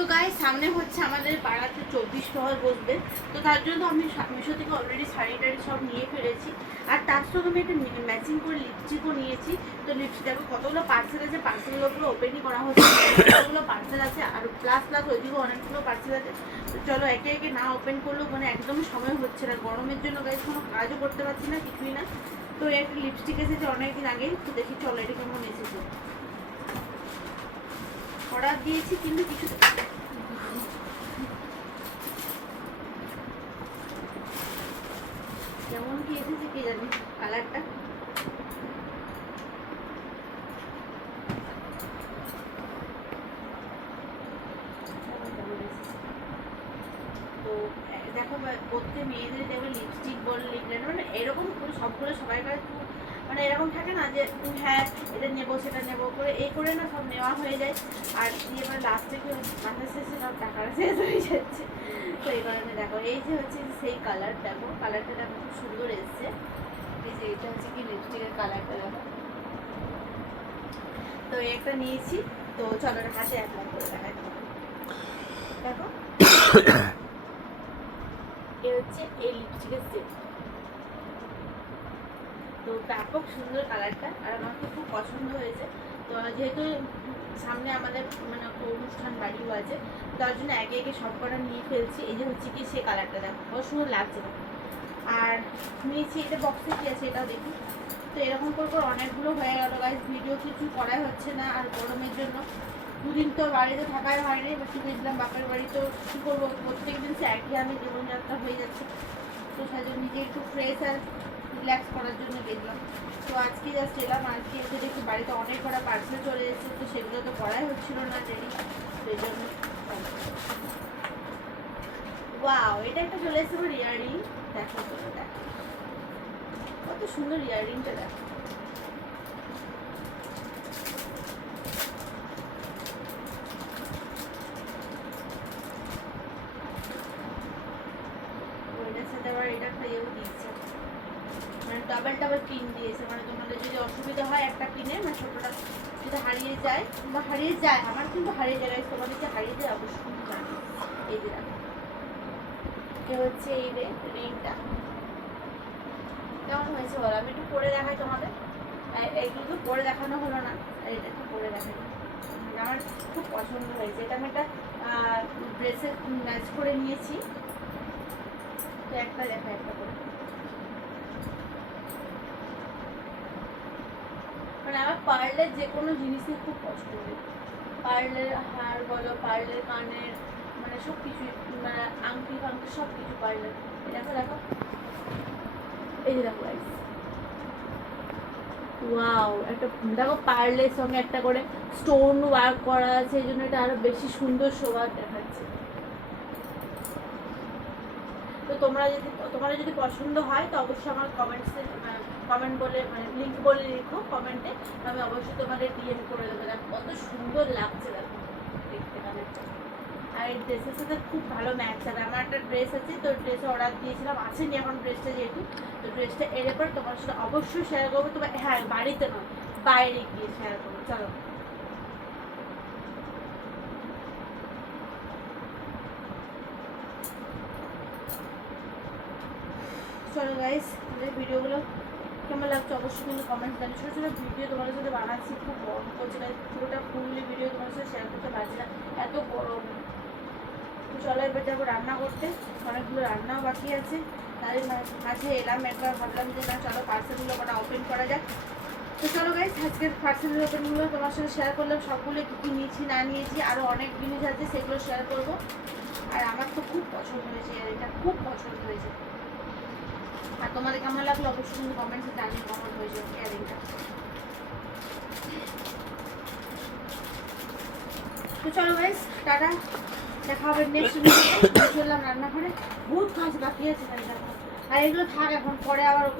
তো গাইস সামনে হচ্ছে আমাদের পাড়াতে 24 প্রহর বসবে, তো তার জন্য আমি মিশো থেকে অলরেডি শাড়ি টাড়ি সব নিয়ে ফেলেছি। আর তার সঙ্গে আমি একটা ম্যাচিং করে লিপস্টিকও নিয়েছি। তো লিপস্টিক দেখো কতগুলো পার্সেল আছে, পার্সেলগুলো পুরো ওপেনই করা হচ্ছে, কতগুলো পার্সেল আছে আর প্লাস ওইদিকেও অনেকগুলো পার্সেল আছে। তো চলো একে একে না ওপেন করলেও মানে একদমই সময় হচ্ছে না, গরমের জন্য গাইস কোনো কাজও করতে পারছি না, কিছুই না। তো একটা লিপস্টিক এসেছে অনেকদিন আগে, তো দেখি চলো এটা কেমন এসেছে। অর্ডার দিয়েছি কিন্তু কিছু কেমন কি এসেছে কে জানি কালারটা। তো দেখো প্রত্যেক মেয়েদের দেখবে লিপস্টিক বল লিপলাইনার মানে এরকম সবগুলো সবাই মানে এরকম থাকে না যে হ্যাঁ এটা নেবো সেটা নেবো করে এই করে না সব নেওয়া হয়ে যায়, আর এবার লাস্টে কি মাথার শেষে সব টাকাটা শেষ হয়ে যাচ্ছে। তো এই কারণে দেখো এই যে হচ্ছে সেই কালার, দেখো কালারটা দেখো খুব সুন্দর এসছে। এই যে এটা হচ্ছে কি লিপস্টিকের কালারটা দেখো। তো একটা নিয়েছি, তো চলো এটা হাতে অ্যাপ্লাই করে দেখাই দেখো। এই হচ্ছে এই লিপস্টিকের সেট, তো ব্যাপক সুন্দর কালারটা আর আমার খুব পছন্দ হয়েছে। তো যেহেতু সামনে আমাদের মানে অনুষ্ঠান বাড়িও আছে, তার জন্য একে একে সব কটা নিয়ে ফেলছি। এই যে হচ্ছে কি সে কালারটা দেখো কত সুন্দর লাগছে। আর নিয়েছি এটা বক্সে কি আছে এটাও দেখি। তো এরকম করে অনেকগুলো হয়ে গেল গাইস, ভিডিও কিছু করাই হচ্ছে না আর গরমের জন্য। দুদিন তো বাড়িতে থাকাই হয়নি, এবার শুধু দেখলাম বাপের বাড়ি, তো কী করবো প্রত্যেক দিন সে একই আমি জীবনযাত্রা হয়ে যাচ্ছে। তো সেই জন্য নিজে একটু ফ্রেশ আর রিল্যাক্স করার জন্য দেখলাম। তো আজকে জাস্ট এলাম, আজকে এসে দেখি বাড়িতে অনেক কটা পার্সেল চলে এসেছে, তো সেগুলো তো করাই হচ্ছিল না দেরি, সেই জন্য। ওয়াও এটা একটা চলে এসেছে আমার ইয়াররিং, দেখো চলো দেখো কত সুন্দর ইয়াররিংটা দেখো। ওইটার সাথে আবার এটা খাইয়েও দিয়েছে, মানে ডাবল পিন দিয়েছে, মানে তোমাদের যদি অসুবিধা হয় একটা পিনে মানে ছোটোটা যদি হারিয়ে যায় বা হারিয়ে যায়, আমার কিন্তু হারিয়ে যায়, তোমাদের যে হারিয়ে যায় অবশ্যই কিন্তু জানি। এই যে দেখো এ হচ্ছে এই রিংটা কেমন হয়েছে বলো, আমি একটু পরে দেখাই তোমাদের। এইগুলো তো পরে দেখানো হলো না, এটা একটু পরে দেখাই। আমার খুব পছন্দ হয়েছে, এটা আমি একটা ড্রেসের ম্যাচ করে নিয়েছি। তো একটা দেখা একটা করে, মানে আমার পার্লের যে কোনো জিনিসই খুব পছন্দ, পার্লের হার বলো পার্লের কানের মানে সব কিছুই, মানে আংটি ফাংটি সব কিছু পার্লের। দেখো দেখো এই যে দেখো ওয়াও একটা দেখো পার্লের সঙ্গে একটা করে স্টোন ওয়ার্ক করা আছে, এই জন্য এটা আরো বেশি সুন্দর শোভা দেখাচ্ছে। তো তোমরা যদি পছন্দ হয় তো অবশ্যই আমার কমেন্ট বলে মানে লিঙ্ক বলে লিখো কমেন্টে, আমি অবশ্যই তোমাদের ডিএম করে দেবো। দেখো কত সুন্দর লাগছে দেখো দেখতে কালারটা, আর এই ড্রেসের সাথে খুব ভালো ম্যাচ হবে। আমার একটা ড্রেস আছে, তো ড্রেসে অর্ডার দিয়েছিলাম, আসেনি এখন ড্রেসটা যেহেতু, তো ড্রেসটা এলে পর তোমার সাথে অবশ্যই শেয়ার করবো। তোমার হ্যাঁ বাড়িতে নয় বাইরে গিয়ে শেয়ার করবো। চলো চলো গাইস আমাদের ভিডিওগুলো কেমন লাগছে অবশ্যই কিন্তু কমেন্ট জানি। ছোটো ছোটো ভিডিও তোমাদের সাথে বানাচ্ছি, খুব গরম করছে না, পুরোটা ফুললি ভিডিও তোমার সাথে শেয়ার করতে পারছি না, এত গরম। তো চলো এবার যাবো রান্না করতে, অনেকগুলো রান্নাও বাকি আছে। তাদের মাঝে এলাম একবার, ভাবলাম যে না চলো পার্সেলগুলো কটা ওপেন করা যাক। তো চলো গাইস আজকের পার্সেলের ওপেনগুলো তোমার সাথে শেয়ার করলাম, সবগুলো কী কী নিয়েছি না নিয়েছি, আরও অনেক জিনিস আছে সেগুলো শেয়ার করবো। আর আমার তো খুব পছন্দ হয়েছে, এটা খুব পছন্দ হয়েছে। আর তোমাদের কেমন লাগলো অবশ্যই কিন্তু কমেন্টসে জানিয়ে কেমন হয়েছে ইয়ারিংটা। তো চলো গাইস টাটা, দেখা হবে নেক্সট ভিডিওতে। চললাম রান্নাঘরে, বহুত কাজ বাকি আছে তাই দেখো, আর এগুলো থাক এখন পরে আবার